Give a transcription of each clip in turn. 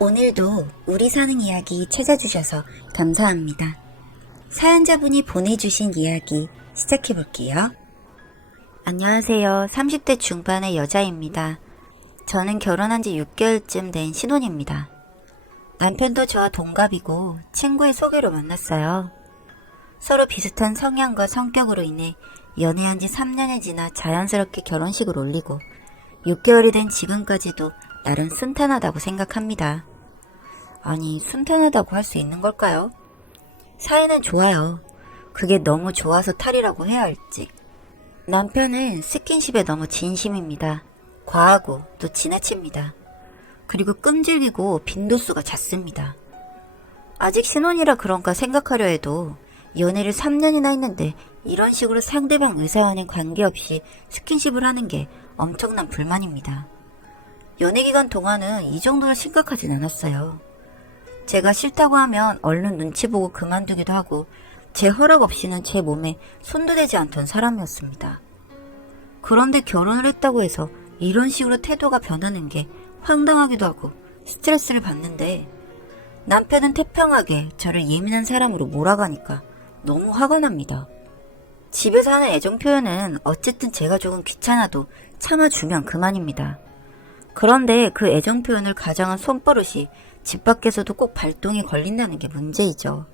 오늘도 우리 사는 이야기 찾아주셔서 감사합니다. 사연자분이 보내주신 이야기 시작해볼게요. 안녕하세요. 30대 중반의 여자입니다. 저는 결혼한 지 6개월쯤 된 신혼입니다. 남편도 저와 동갑이고 친구의 소개로 만났어요. 서로 비슷한 성향과 성격으로 인해 연애한 지 3년이 지나 자연스럽게 결혼식을 올리고 6개월이 된 지금까지도 나름 순탄하다고 생각합니다. 아니, 순탄하다고 할 수 있는 걸까요? 사이는 좋아요. 그게 너무 좋아서 탈이라고 해야 할지. 남편은 스킨십에 너무 진심입니다. 과하고 또 지나칩니다. 그리고 끈질기고 빈도수가 잦습니다. 아직 신혼이라 그런가 생각하려 해도 연애를 3년이나 했는데 이런 식으로 상대방 의사와는 관계없이 스킨십을 하는 게 엄청난 불만입니다. 연애 기간 동안은 이 정도로 심각하진 않았어요. 제가 싫다고 하면 얼른 눈치 보고 그만두기도 하고 제 허락 없이는 제 몸에 손도 대지 않던 사람이었습니다. 그런데 결혼을 했다고 해서 이런 식으로 태도가 변하는 게 황당하기도 하고 스트레스를 받는데 남편은 태평하게 저를 예민한 사람으로 몰아가니까 너무 화가 납니다. 집에서 하는 애정 표현은 어쨌든 제가 조금 귀찮아도 참아주면 그만입니다. 그런데 그 애정 표현을 가장한 손버릇이 집 밖에서도 꼭 발동이 걸린다는 게 문제이죠.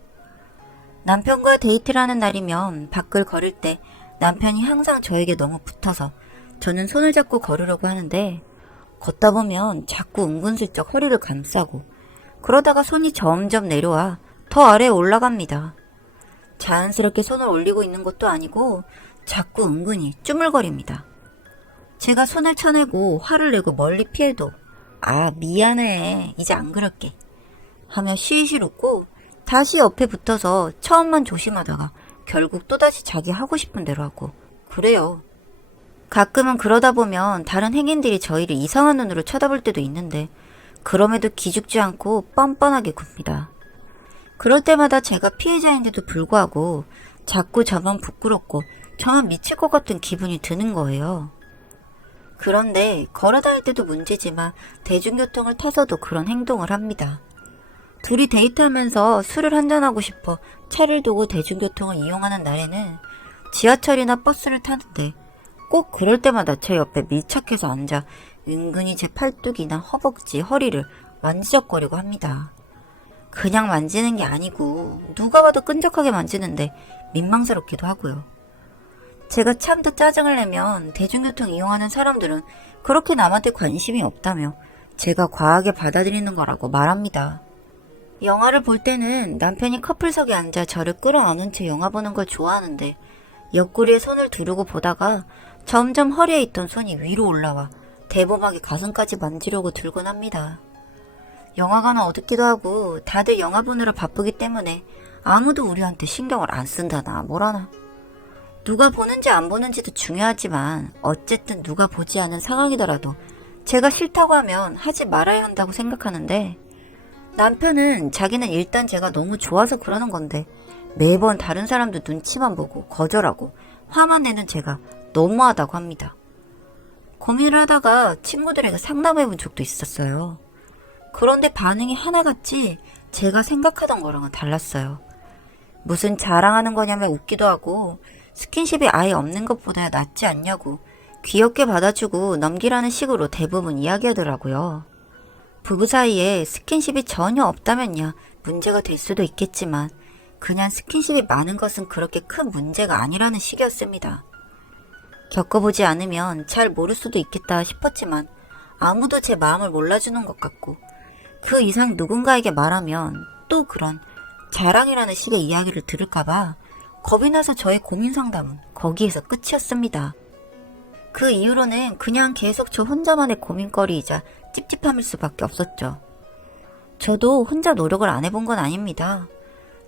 남편과 데이트를 하는 날이면 밖을 걸을 때 남편이 항상 저에게 너무 붙어서 저는 손을 잡고 걸으려고 하는데 걷다 보면 자꾸 은근슬쩍 허리를 감싸고 그러다가 손이 점점 내려와 더 아래에 올라갑니다. 자연스럽게 손을 올리고 있는 것도 아니고 자꾸 은근히 쭈물거립니다. 제가 손을 쳐내고 화를 내고 멀리 피해도 아 미안해 이제 안 그럴게 하며 쉬쉬 웃고 다시 옆에 붙어서 처음만 조심하다가 결국 또다시 자기 하고 싶은 대로 하고 그래요. 가끔은 그러다 보면 다른 행인들이 저희를 이상한 눈으로 쳐다볼 때도 있는데 그럼에도 기죽지 않고 뻔뻔하게 굽니다. 그럴 때마다 제가 피해자인데도 불구하고 자꾸 저만 부끄럽고 저만 미칠 것 같은 기분이 드는 거예요. 그런데 걸어다닐 때도 문제지만 대중교통을 타서도 그런 행동을 합니다. 둘이 데이트하면서 술을 한잔하고 싶어 차를 두고 대중교통을 이용하는 날에는 지하철이나 버스를 타는데 꼭 그럴 때마다 제 옆에 밀착해서 앉아 은근히 제 팔뚝이나 허벅지, 허리를 만지작거리고 합니다. 그냥 만지는 게 아니고 누가 봐도 끈적하게 만지는데 민망스럽기도 하고요. 제가 참 더 짜증을 내면 대중교통 이용하는 사람들은 그렇게 남한테 관심이 없다며 제가 과하게 받아들이는 거라고 말합니다. 영화를 볼 때는 남편이 커플석에 앉아 저를 끌어안은 채 영화 보는 걸 좋아하는데 옆구리에 손을 두르고 보다가 점점 허리에 있던 손이 위로 올라와 대범하게 가슴까지 만지려고 들곤 합니다. 영화관은 어둡기도 하고 다들 영화 보느라 바쁘기 때문에 아무도 우리한테 신경을 안 쓴다나 뭐라나. 누가 보는지 안 보는지도 중요하지만 어쨌든 누가 보지 않은 상황이더라도 제가 싫다고 하면 하지 말아야 한다고 생각하는데 남편은 자기는 일단 제가 너무 좋아서 그러는 건데 매번 다른 사람도 눈치만 보고 거절하고 화만 내는 제가 너무하다고 합니다. 고민을 하다가 친구들에게 상담해 본 적도 있었어요. 그런데 반응이 하나같이 제가 생각하던 거랑은 달랐어요. 무슨 자랑하는 거냐며 웃기도 하고 스킨십이 아예 없는 것보다 낫지 않냐고 귀엽게 받아주고 넘기라는 식으로 대부분 이야기하더라고요. 부부 사이에 스킨십이 전혀 없다면야 문제가 될 수도 있겠지만 그냥 스킨십이 많은 것은 그렇게 큰 문제가 아니라는 식이었습니다. 겪어보지 않으면 잘 모를 수도 있겠다 싶었지만 아무도 제 마음을 몰라주는 것 같고 그 이상 누군가에게 말하면 또 그런 자랑이라는 식의 이야기를 들을까봐 겁이 나서 저의 고민 상담은 거기에서 끝이었습니다. 그 이후로는 그냥 계속 저 혼자만의 고민거리이자 찝찝함일 수밖에 없었죠. 저도 혼자 노력을 안 해본 건 아닙니다.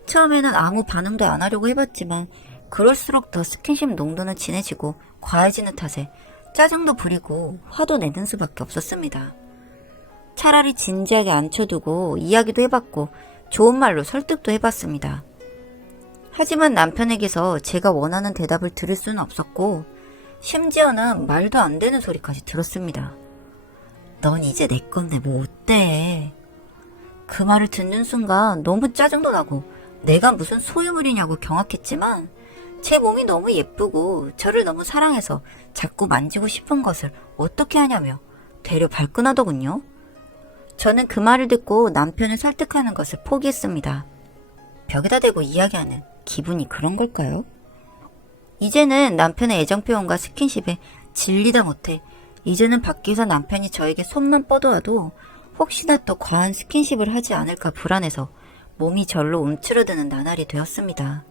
처음에는 아무 반응도 안 하려고 해봤지만 그럴수록 더 스킨십 농도는 진해지고 과해지는 탓에 짜증도 부리고 화도 내는 수밖에 없었습니다. 차라리 진지하게 앉혀두고 이야기도 해봤고 좋은 말로 설득도 해봤습니다. 하지만 남편에게서 제가 원하는 대답을 들을 수는 없었고 심지어는 말도 안 되는 소리까지 들었습니다. 넌 이제 내 건데 뭐 어때? 그 말을 듣는 순간 너무 짜증도 나고 내가 무슨 소유물이냐고 경악했지만 제 몸이 너무 예쁘고 저를 너무 사랑해서 자꾸 만지고 싶은 것을 어떻게 하냐며 되려 발끈하더군요. 저는 그 말을 듣고 남편을 설득하는 것을 포기했습니다. 벽에다 대고 이야기하는 기분이 그런 걸까요? 이제는 남편의 애정 표현과 스킨십에 질리다 못해 이제는 밖에서 남편이 저에게 손만 뻗어와도 혹시나 또 과한 스킨십을 하지 않을까 불안해서 몸이 절로 움츠러드는 나날이 되었습니다.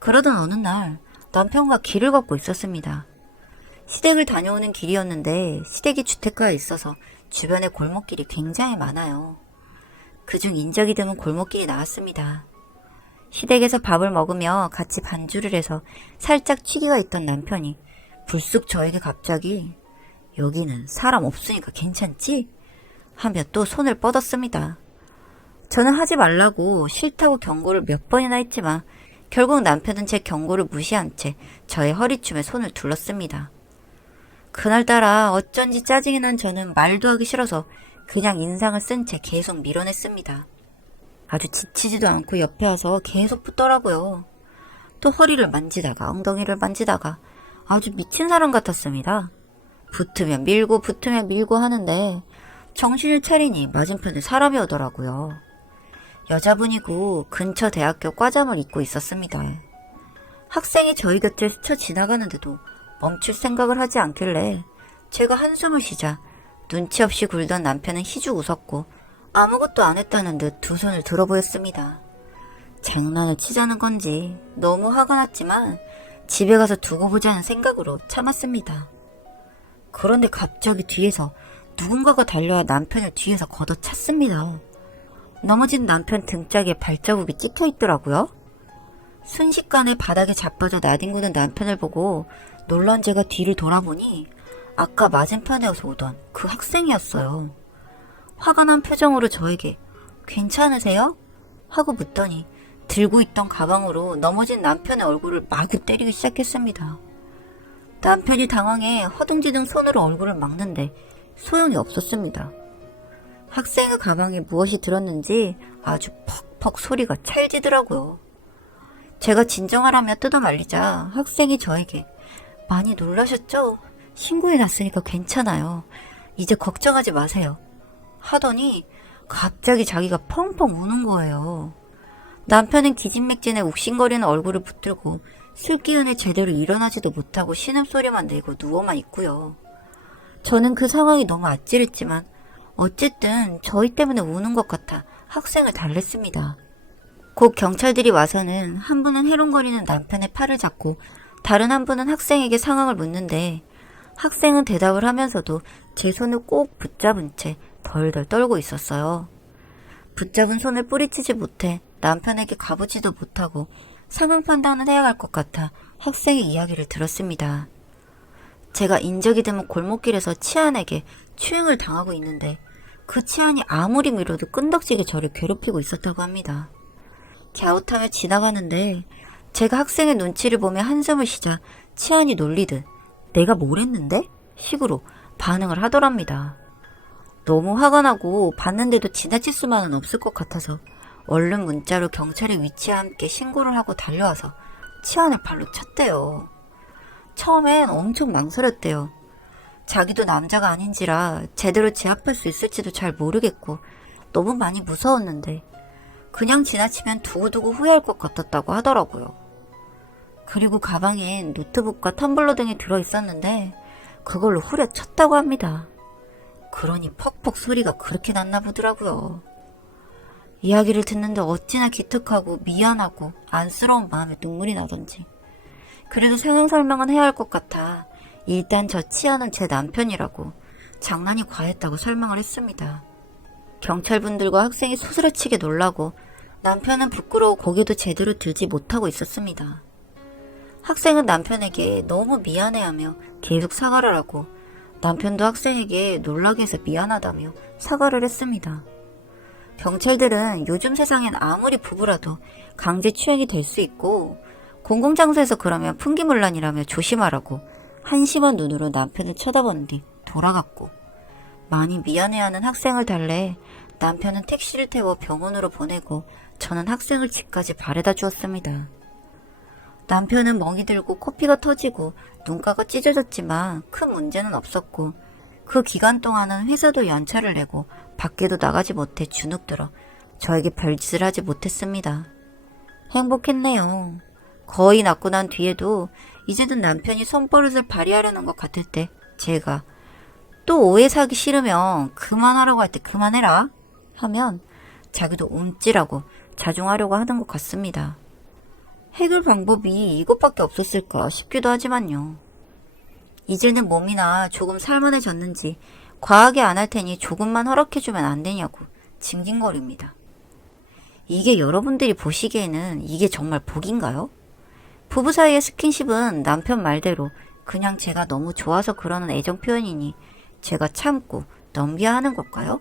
그러던 어느 날 남편과 길을 걷고 있었습니다. 시댁을 다녀오는 길이었는데 시댁이 주택가에 있어서 주변에 골목길이 굉장히 많아요. 그중 인적이 드문 골목길이 나왔습니다. 시댁에서 밥을 먹으며 같이 반주를 해서 살짝 취기가 있던 남편이 불쑥 저에게 갑자기 여기는 사람 없으니까 괜찮지? 하며 또 손을 뻗었습니다. 저는 하지 말라고 싫다고 경고를 몇 번이나 했지만 결국 남편은 제 경고를 무시한 채 저의 허리춤에 손을 둘렀습니다. 그날따라 어쩐지 짜증이 난 저는 말도 하기 싫어서 그냥 인상을 쓴 채 계속 밀어냈습니다. 아주 지치지도 않고 옆에 와서 계속 붙더라고요. 또 허리를 만지다가 엉덩이를 만지다가 아주 미친 사람 같았습니다. 붙으면 밀고 붙으면 밀고 하는데 정신을 차리니 맞은편에 사람이 오더라고요. 여자분이고 근처 대학교 과잠을 입고 있었습니다. 학생이 저희 곁을 스쳐 지나가는데도 멈출 생각을 하지 않길래 제가 한숨을 쉬자 눈치 없이 굴던 남편은 희죽 웃었고 아무것도 안 했다는 듯 두 손을 들어 보였습니다. 장난을 치자는 건지 너무 화가 났지만 집에 가서 두고 보자는 생각으로 참았습니다. 그런데 갑자기 뒤에서 누군가가 달려와 남편을 뒤에서 걷어찼습니다. 넘어진 남편 등짝에 발자국이 찍혀 있더라고요. 순식간에 바닥에 자빠져 나뒹구는 남편을 보고 놀란 제가 뒤를 돌아보니 아까 맞은편에서 오던 그 학생이었어요. 화가 난 표정으로 저에게 괜찮으세요? 하고 묻더니 들고 있던 가방으로 넘어진 남편의 얼굴을 마구 때리기 시작했습니다. 남편이 당황해 허둥지둥 손으로 얼굴을 막는데 소용이 없었습니다. 학생의 가방에 무엇이 들었는지 아주 퍽퍽 소리가 찰지더라고요. 제가 진정하라며 뜯어말리자 학생이 저에게 많이 놀라셨죠? 신고해놨으니까 괜찮아요. 이제 걱정하지 마세요. 하더니 갑자기 자기가 펑펑 우는 거예요. 남편은 기진맥진에 욱신거리는 얼굴을 붙들고 술기운을 제대로 일어나지도 못하고 신음소리만 내고 누워만 있고요. 저는 그 상황이 너무 아찔했지만 어쨌든 저희 때문에 우는 것 같아 학생을 달랬습니다. 곧 경찰들이 와서는 한 분은 해롱거리는 남편의 팔을 잡고 다른 한 분은 학생에게 상황을 묻는데 학생은 대답을 하면서도 제 손을 꼭 붙잡은 채 덜덜 떨고 있었어요. 붙잡은 손을 뿌리치지 못해 남편에게 가보지도 못하고 상황 판단을 해야 할 것 같아 학생의 이야기를 들었습니다. 제가 인적이 드문 골목길에서 치안에게 추행을 당하고 있는데 그 치안이 아무리 밀어도 끈덕지게 저를 괴롭히고 있었다고 합니다. 갸웃하며 지나가는데 제가 학생의 눈치를 보며 한숨을 쉬자 치안이 놀리듯 내가 뭘 했는데? 식으로 반응을 하더랍니다. 너무 화가 나고 봤는데도 지나칠 수만은 없을 것 같아서 얼른 문자로 경찰의 위치와 함께 신고를 하고 달려와서 치안을 발로 찼대요. 처음엔 엄청 망설였대요. 자기도 남자가 아닌지라 제대로 제압할 수 있을지도 잘 모르겠고 너무 많이 무서웠는데 그냥 지나치면 두고두고 후회할 것 같았다고 하더라고요. 그리고 가방엔 노트북과 텀블러 등이 들어있었는데 그걸로 후려쳤다고 합니다. 그러니 퍽퍽 소리가 그렇게 났나 보더라고요. 이야기를 듣는데 어찌나 기특하고 미안하고 안쓰러운 마음에 눈물이 나던지. 그래도 상황 설명은 해야 할 것 같아 일단 저 치아는 제 남편이라고 장난이 과했다고 설명을 했습니다. 경찰분들과 학생이 소스라치게 놀라고 남편은 부끄러워 고개도 제대로 들지 못하고 있었습니다. 학생은 남편에게 너무 미안해하며 계속 사과를 하고 남편도 학생에게 놀라게 해서 미안하다며 사과를 했습니다. 경찰들은 요즘 세상엔 아무리 부부라도 강제추행이 될 수 있고 공공장소에서 그러면 풍기문란이라며 조심하라고 한심한 눈으로 남편을 쳐다본 뒤 돌아갔고 많이 미안해하는 학생을 달래 남편은 택시를 태워 병원으로 보내고 저는 학생을 집까지 바래다 주었습니다. 남편은 멍이 들고 코피가 터지고 눈가가 찢어졌지만 큰 문제는 없었고 그 기간 동안은 회사도 연차를 내고 밖에도 나가지 못해 주눅들어 저에게 별짓을 하지 못했습니다. 행복했네요. 거의 낳고 난 뒤에도 이제는 남편이 손버릇을 발휘하려는 것 같을 때 제가 또 오해 사기 싫으면 그만하라고 할 때 그만해라 하면 자기도 움찔하고 자중하려고 하는 것 같습니다. 해결 방법이 이것밖에 없었을까 싶기도 하지만요. 이제는 몸이나 조금 살만해졌는지 과하게 안 할 테니 조금만 허락해주면 안 되냐고 징징거립니다. 이게 여러분들이 보시기에는 이게 정말 복인가요? 부부 사이의 스킨십은 남편 말대로 그냥 제가 너무 좋아서 그러는 애정 표현이니 제가 참고 넘겨야 하는 걸까요?